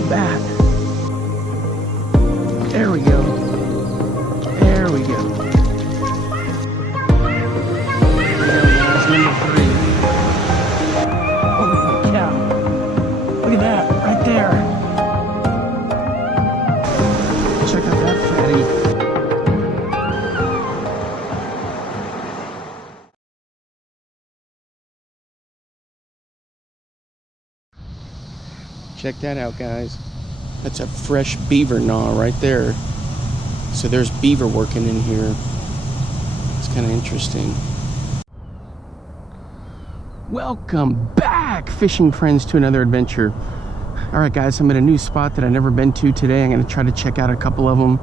the bat. There we go. There we go. There we go. That's number 3. Holy cow. Look at that right there. Check out that fatty. Check that out, guys. That's a fresh beaver gnaw right there. So there's beaver working in here. It's kind of interesting. Welcome back, fishing friends, to another adventure. All right, guys, I'm at a new spot that I've never been to today. I'm going to try to check out a couple of them,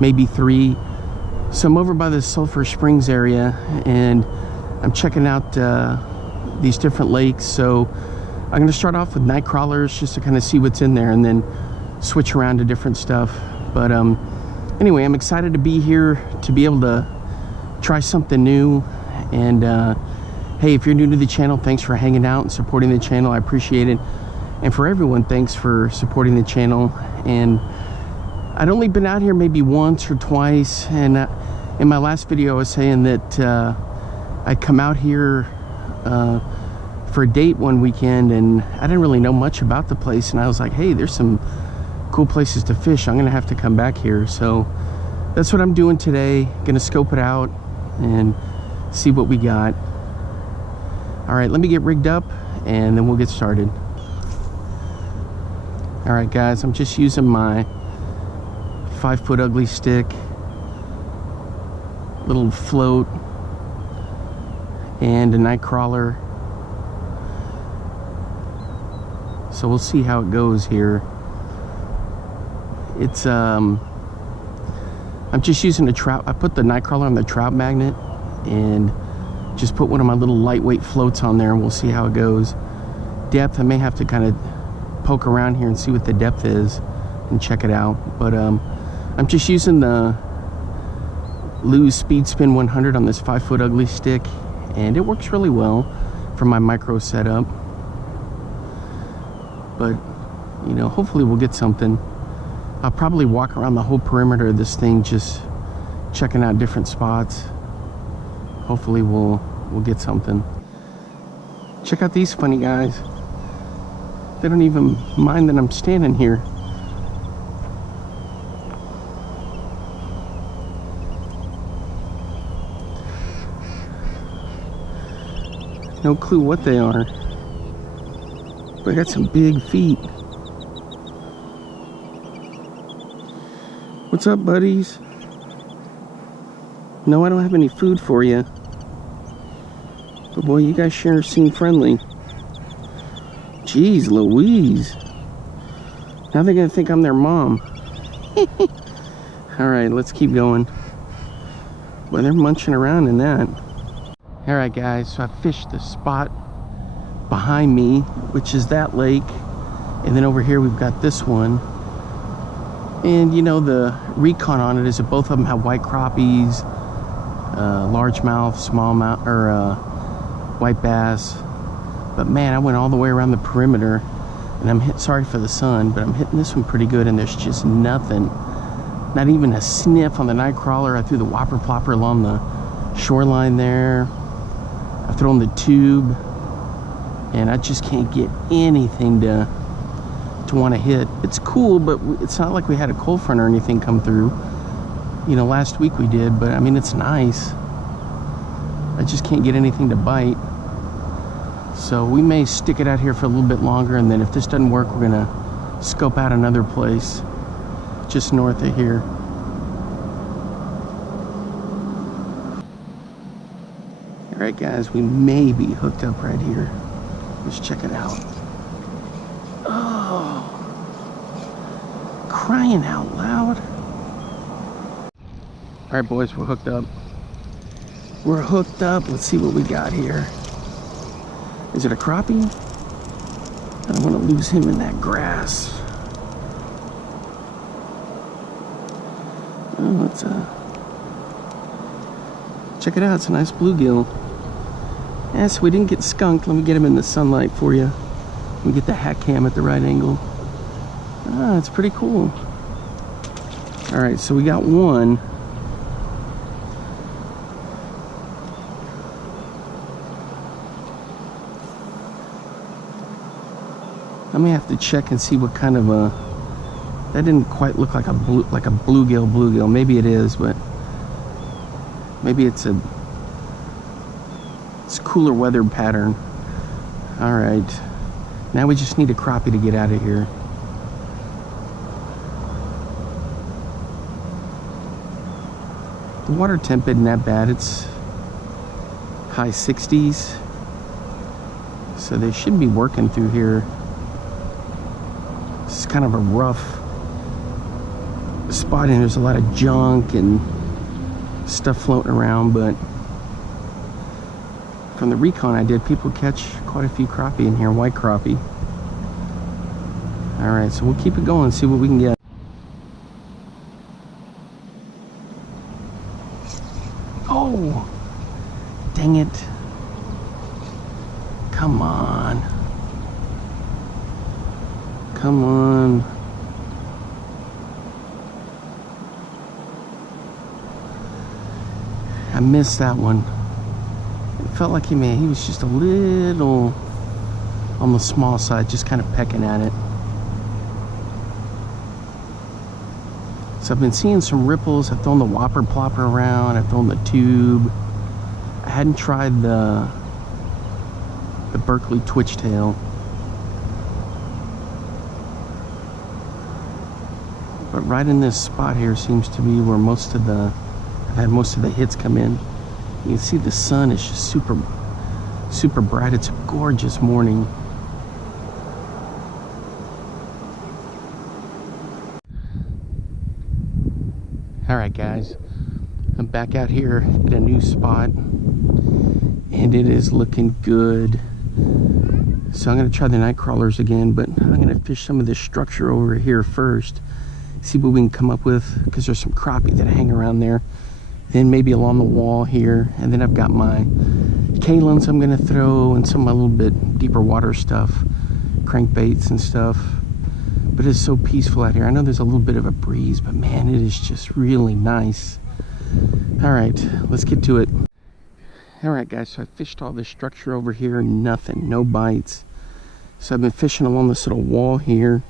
maybe 3. So I'm over by the Sulphur Springs area, and I'm checking out these different lakes. So I'm going to start off with night crawlers just to kind of see what's in there, and then switch around to different stuff. But anyway, I'm excited to be here to be able to try something new. And hey, if you're new to the channel, thanks for hanging out and supporting the channel. I appreciate it. And for everyone, thanks for supporting the channel. And I'd only been out here maybe once or twice, and in my last video I was saying that I'd come out here for a date one weekend, and I didn't really know much about the place, and I was like, hey, there's some cool places to fish. I'm gonna have to come back here. So that's what I'm doing today. Gonna scope it out and see what we got. All right, let me get rigged up and then we'll get started. All right, guys, I'm just using my 5-foot ugly stick, little float, and a night crawler. So we'll see how it goes here. It's I'm just using a trout. I put the night crawler on the trout magnet and just put one of my little lightweight floats on there, and we'll see how it goes. Depth, I may have to kind of poke around here and see what the depth is and check it out. But I'm just using the Lew's Speed Spin 100 on this 5-foot ugly stick, and it works really well for my micro setup. But you know, hopefully we'll get something. I'll probably walk around the whole perimeter of this thing, just checking out different spots. Hopefully we'll get something. Check out these funny guys. They don't even mind that I'm standing here. No clue what they are, but I got some big feet. What's up, buddies? No, I don't have any food for you. But boy, you guys sure seem friendly. Jeez Louise. Now they're gonna think I'm their mom. Alright, let's keep going. Boy, they're munching around in that. Alright guys, so I fished the spot behind me, which is that lake. And then over here we've got this one. And you know, the recon on it is that both of them have white crappies, largemouth, smallmouth, or white bass. But man, I went all the way around the perimeter, and I'm sorry for the sun, but I'm hitting this one pretty good, and there's just nothing. Not even a sniff on the night crawler. I threw the whopper plopper along the shoreline there. I've thrown the tube, and I just can't get anything to want to hit. It's cool, but it's not like we had a cold front or anything come through. You know, last week we did, but I mean, it's nice. I just can't get anything to bite. So we may stick it out here for a little bit longer, and then if this doesn't work, we're gonna scope out another place just north of here. All right, guys, we may be hooked up right here. Let's check it out. Oh, crying out loud. All right, boys, we're hooked up. We're hooked up. Let's see what we got here. Is it a crappie? I don't want to lose him in that grass. Oh, it's check it out. It's a nice bluegill. Yes, we didn't get skunked. Let me get him in the sunlight for you. Let me get the hat cam at the right angle. Ah, it's pretty cool. All right, so we got one. I may have to check and see what kind of a. That didn't quite look like a bluegill. Maybe it is, but maybe it's a cooler weather pattern. All right, now we just need a crappie to get out of here. The water temp isn't that bad. It's high 60s, so they should be working through here. It's kind of a rough spot, and there's a lot of junk and stuff floating around, but from the recon I did, people catch quite a few crappie in here, white crappie. All right, so we'll keep it going, see what we can get. Oh, dang it. Come on. Come on. I missed that one. It felt like he was just a little on the small side, just kind of pecking at it. So I've been seeing some ripples. I've thrown the whopper plopper around. I've thrown the tube. I hadn't tried the Berkeley twitch tail. But right in this spot here seems to be where I've had most of the hits come in. You can see the sun is just super bright. It's a gorgeous morning. All right, guys, I'm back out here at a new spot, and it is looking good. So I'm gonna try the night crawlers again, but I'm gonna fish some of this structure over here first, see what we can come up with, because there's some crappie that hang around there. Then maybe along the wall here, and then I've got my kalins I'm gonna throw, and some a little bit deeper water stuff, crankbaits and stuff. But it's so peaceful out here. I know there's a little bit of a breeze, but man, it is just really nice. All right, let's get to it. All right, guys, so I fished all this structure over here, nothing, no bites. So I've been fishing along this little wall here,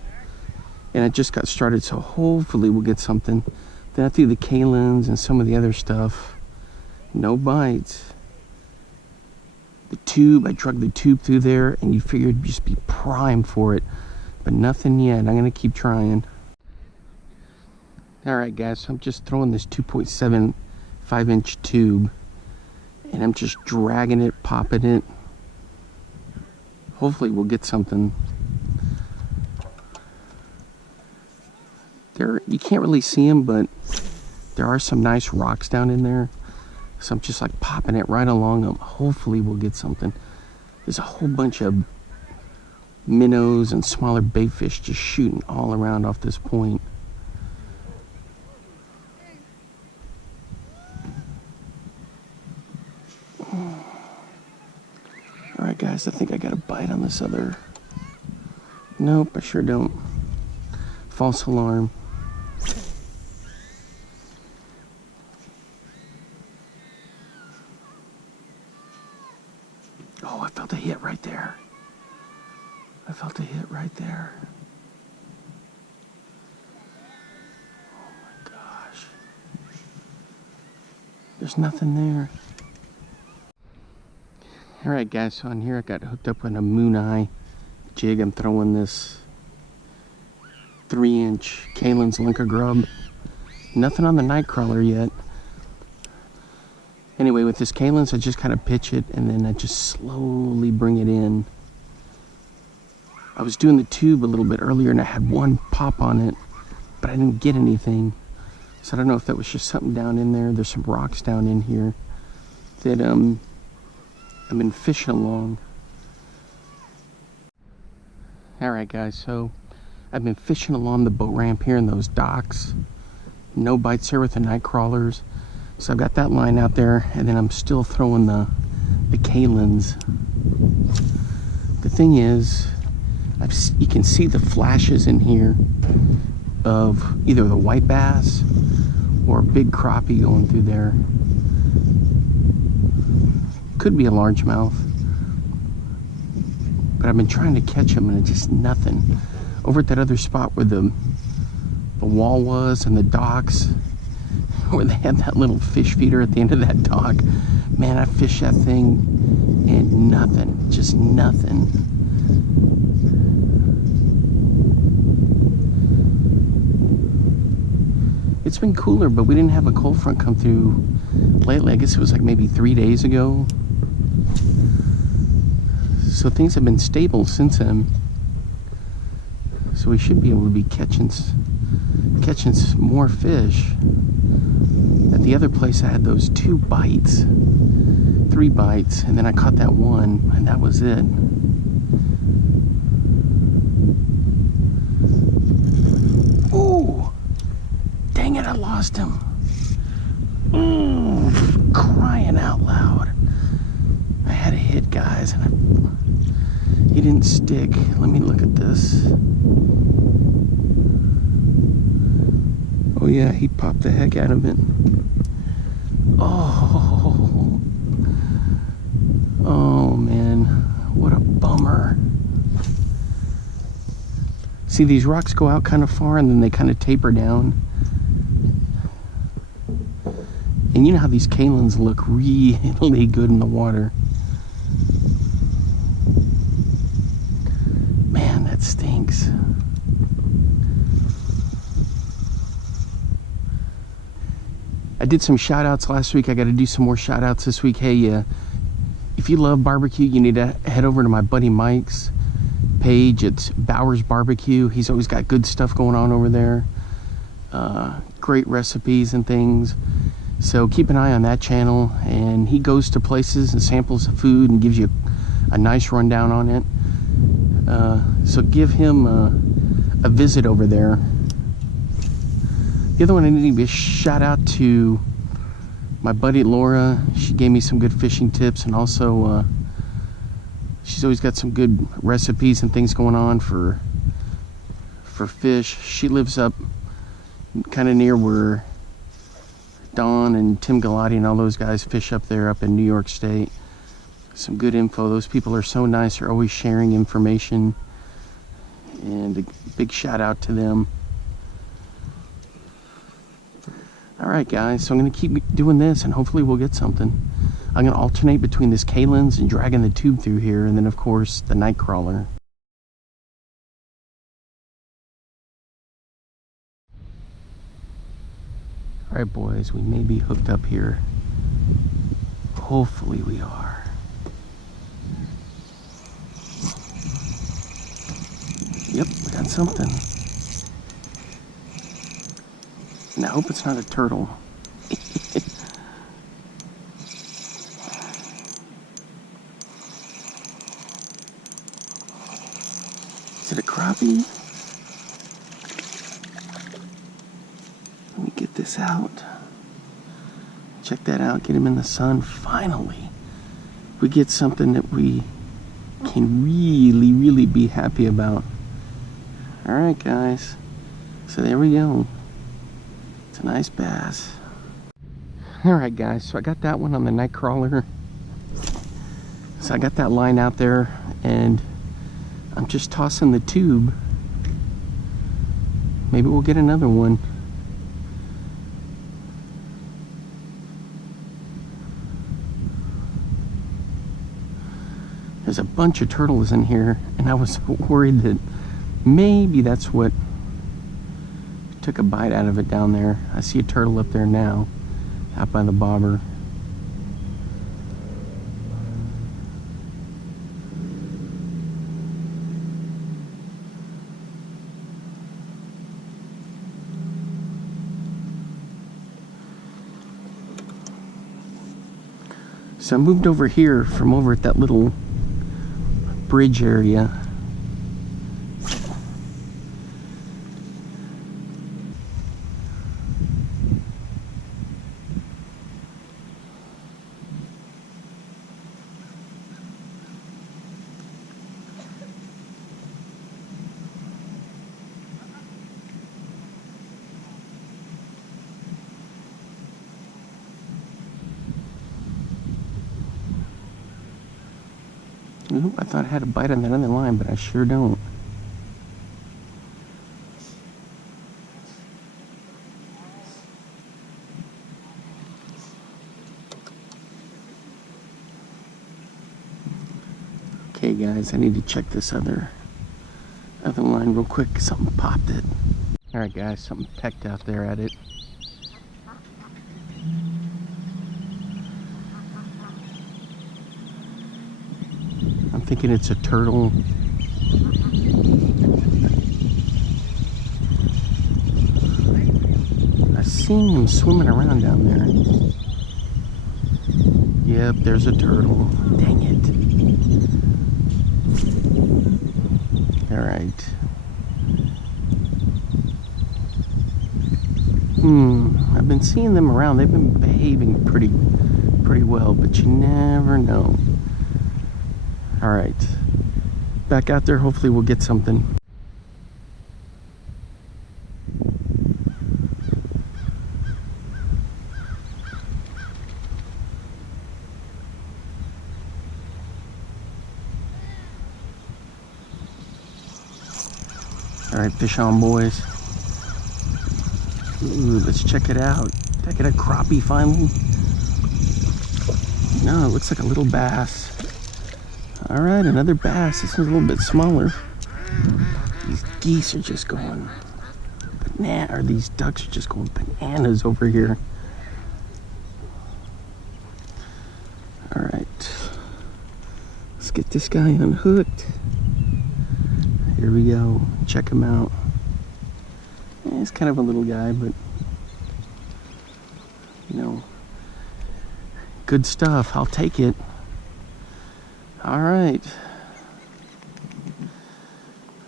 and I just got started, so hopefully we'll get something. Then I threw the kalins and some of the other stuff, no bites. The tube, I drug the tube through there, and you figured it'd just be prime for it, but nothing yet. I'm gonna keep trying. All right, guys, so I'm just throwing this 2.7 5-inch tube, and I'm just dragging it, popping it. Hopefully we'll get something. There, you can't really see them, but there are some nice rocks down in there. So I'm just like popping it right along them. Hopefully we'll get something. There's a whole bunch of minnows and smaller bait fish just shooting all around off this point. All right, guys, I think I got a bite on this other. Nope, I sure don't. False alarm. Oh, I felt a hit right there. I felt a hit right there. Oh my gosh. There's nothing there. All right, guys, so on here I got hooked up on a moon eye jig. I'm throwing this 3-inch Kalin's Linker grub. Nothing on the night crawler yet. Anyway, with this Kalin's, I just kind of pitch it, and then I just slowly bring it in. I was doing the tube a little bit earlier, and I had one pop on it, but I didn't get anything. So I don't know if that was just something down in there. There's some rocks down in here that I've been fishing along. All right, guys, so I've been fishing along the boat ramp here in those docks. No bites here with the night crawlers. So I've got that line out there, and then I'm still throwing the Kalins. The thing is, You can see the flashes in here of either the white bass or big crappie going through there. Could be a largemouth, but I've been trying to catch them and it's just nothing. Over at that other spot where the wall was and the docks, where they had that little fish feeder at the end of that dock, man, I fished that thing and nothing, just nothing. It's been cooler, but we didn't have a cold front come through lately. I guess it was like maybe 3 days ago. So things have been stable since then. So we should be able to be catching some more fish. At the other place I had those 2 bites, 3 bites, and then I caught that one, and that was it. Ooh! Dang it, I lost him. Crying out loud. I had a hit, guys, and he didn't stick. Let me look at this. Oh yeah, he popped the heck out of it. Oh man, what a bummer. See, these rocks go out kind of far and then they kind of taper down. And you know how these kalins look really good in the water. Man, that stinks. I did some shout outs last week. I got to do some more shout outs this week. Hey, if you love barbecue, you need to head over to my buddy Mike's page. It's Bowers Barbecue. He's always got good stuff going on over there. Great recipes and things. So keep an eye on that channel. And he goes to places and samples the food and gives you a nice rundown on it. So give him a visit over there. The other one I need to give a shout out to my buddy Laura. She gave me some good fishing tips, and also she's always got some good recipes and things going on for fish. She lives up kind of near where Don and Tim Galati and all those guys fish up there up in New York State. Some good info. Those people are so nice. They're always sharing information, and a big shout out to them. Alright guys, so I'm going to keep doing this and hopefully we'll get something. I'm going to alternate between this kalins and dragging the tube through here, and then of course the night crawler. Alright boys, we may be hooked up here. Hopefully we are. Yep, we got something. And I hope it's not a turtle. Is it a crappie? Let me get this out. Check that out, get him in the sun. Finally, we get something that we can really, really be happy about. Alright guys, so there we go. It's a nice bass. Alright guys, so I got that one on the night crawler. So I got that line out there and I'm just tossing the tube. Maybe we'll get another one. There's a bunch of turtles in here and I was worried that maybe that's what took a bite out of it down there. I see a turtle up there now, out by the bobber. So I moved over here from over at that little bridge area. Oop, I thought I had a bite on that other line, but I sure don't. Okay guys, I need to check this other line real quick. Something popped it. Alright guys, something pecked out there at it. I'm thinking it's a turtle. I've seen him swimming around down there. Yep, there's a turtle. Dang it. Alright. I've been seeing them around. They've been behaving pretty well, but you never know. Alright. Back out there, hopefully we'll get something. Alright, fish on, boys. Ooh, let's check it out. Did I get a crappie finally? No, it looks like a little bass. Alright, another bass. This one's a little bit smaller. These geese are just going banana, or these ducks are just going bananas over here. Alright. Let's get this guy unhooked. Here we go. Check him out. He's kind of a little guy, but you know, good stuff. I'll take it. All right.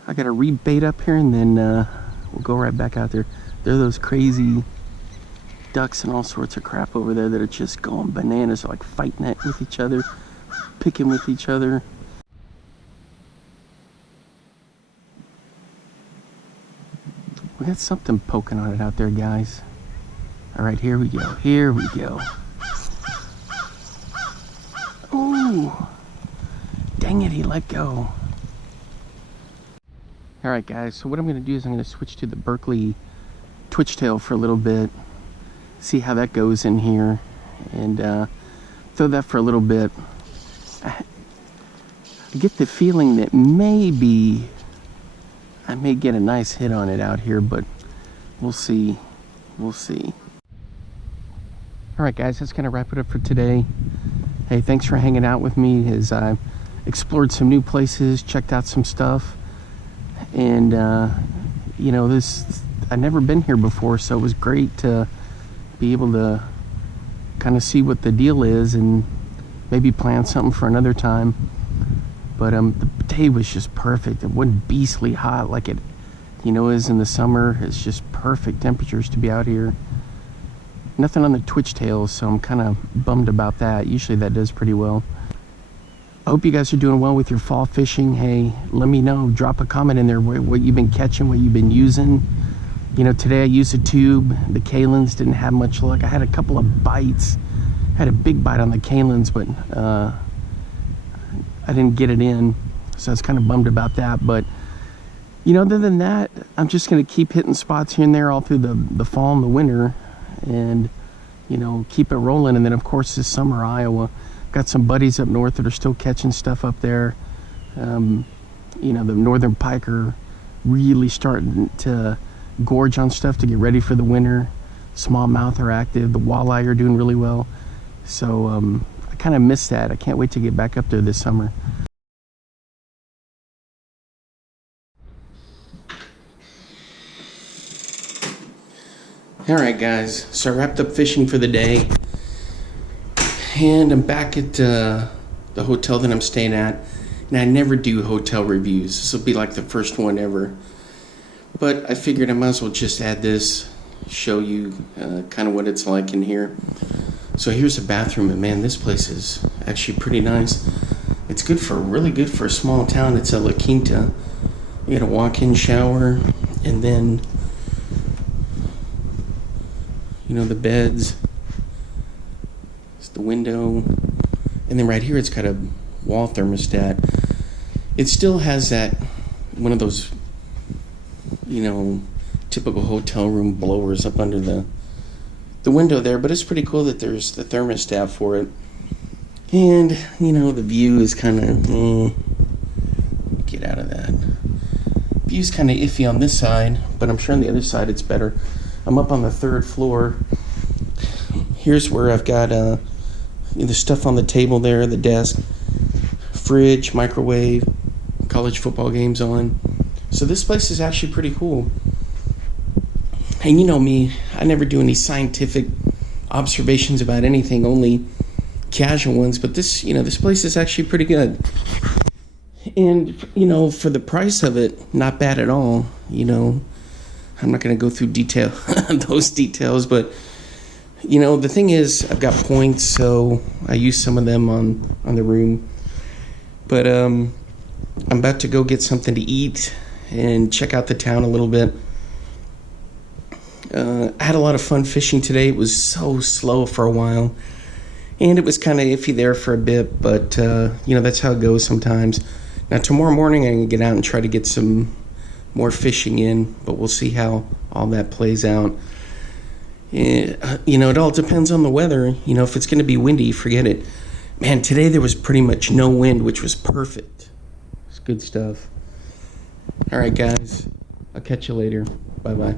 I got to rebait up here, and then we'll go right back out there. There are those crazy ducks and all sorts of crap over there that are just going bananas, like fighting it with each other, picking with each other. We got something poking on it out there, guys. All right, here we go. Here we go. Ooh. Dang it, he let go. All right, guys, so what I'm going to do is I'm going to switch to the Berkeley twitchtail for a little bit, see how that goes in here, and throw that for a little bit. I get the feeling that maybe I may get a nice hit on it out here, but we'll see. We'll see. All right, guys, that's going to wrap it up for today. Hey, thanks for hanging out with me as I explored some new places, checked out some stuff, and you know, I've never been here before, so it was great to be able to kind of see what the deal is and maybe plan something for another time. But the day was just perfect. It wasn't beastly hot like it, you know, is in the summer. It's just perfect temperatures to be out here. Nothing on the twitch tails, so I'm kind of bummed about that. Usually that does pretty well. I hope you guys are doing well with your fall fishing. Hey, let me know. Drop a comment in there what you've been catching, what you've been using. You know, today I used a tube. The Kalins didn't have much luck. I had a couple of bites. I had a big bite on the Kalins, but I didn't get it in, so I was kind of bummed about that. But you know, other than that, I'm just going to keep hitting spots here and there all through the fall and the winter, and you know, keep it rolling. And then of course this summer, Iowa, got some buddies up north that are still catching stuff up there. You know, the northern pike are really starting to gorge on stuff to get ready for the winter. Smallmouth are active. The walleye are doing really well. So I kind of miss that. I can't wait to get back up there this summer. All right, guys. So I wrapped up fishing for the day, and I'm back at the hotel that I'm staying at. And I never do hotel reviews. This will be like the first one ever. But I figured I might as well just add this, show you kind of what it's like in here. So here's the bathroom, and man, this place is actually pretty nice. It's really good for a small town. It's a La Quinta. You got a walk-in shower, and then, you know, the beds. It's the window. And then right here, it's got a wall thermostat. It still has that, one of those, you know, typical hotel room blowers up under the window there, but it's pretty cool that there's the thermostat for it. And, you know, the view is kind of, get out of that. View's kind of iffy on this side, but I'm sure on the other side it's better. I'm up on the 3rd floor. Here's where I've got the stuff on the table there, the desk, fridge, microwave, college football games on. So this place is actually pretty cool. And you know me, I never do any scientific observations about anything, only casual ones, but this, you know, this place is actually pretty good. And, you know, for the price of it, not bad at all. You know, I'm not going to go through those details, but, you know, the thing is, I've got points, so I use some of them on the room. But I'm about to go get something to eat and check out the town a little bit. I had a lot of fun fishing today. It was so slow for a while, and it was kind of iffy there for a bit, but, you know, that's how it goes sometimes. Now, tomorrow morning, I'm going to get out and try to get some more fishing in, but we'll see how all that plays out. You know, it all depends on the weather. You know, if it's going to be windy, forget it. Man, today there was pretty much no wind, which was perfect. It's good stuff. All right, guys. I'll catch you later. Bye-bye.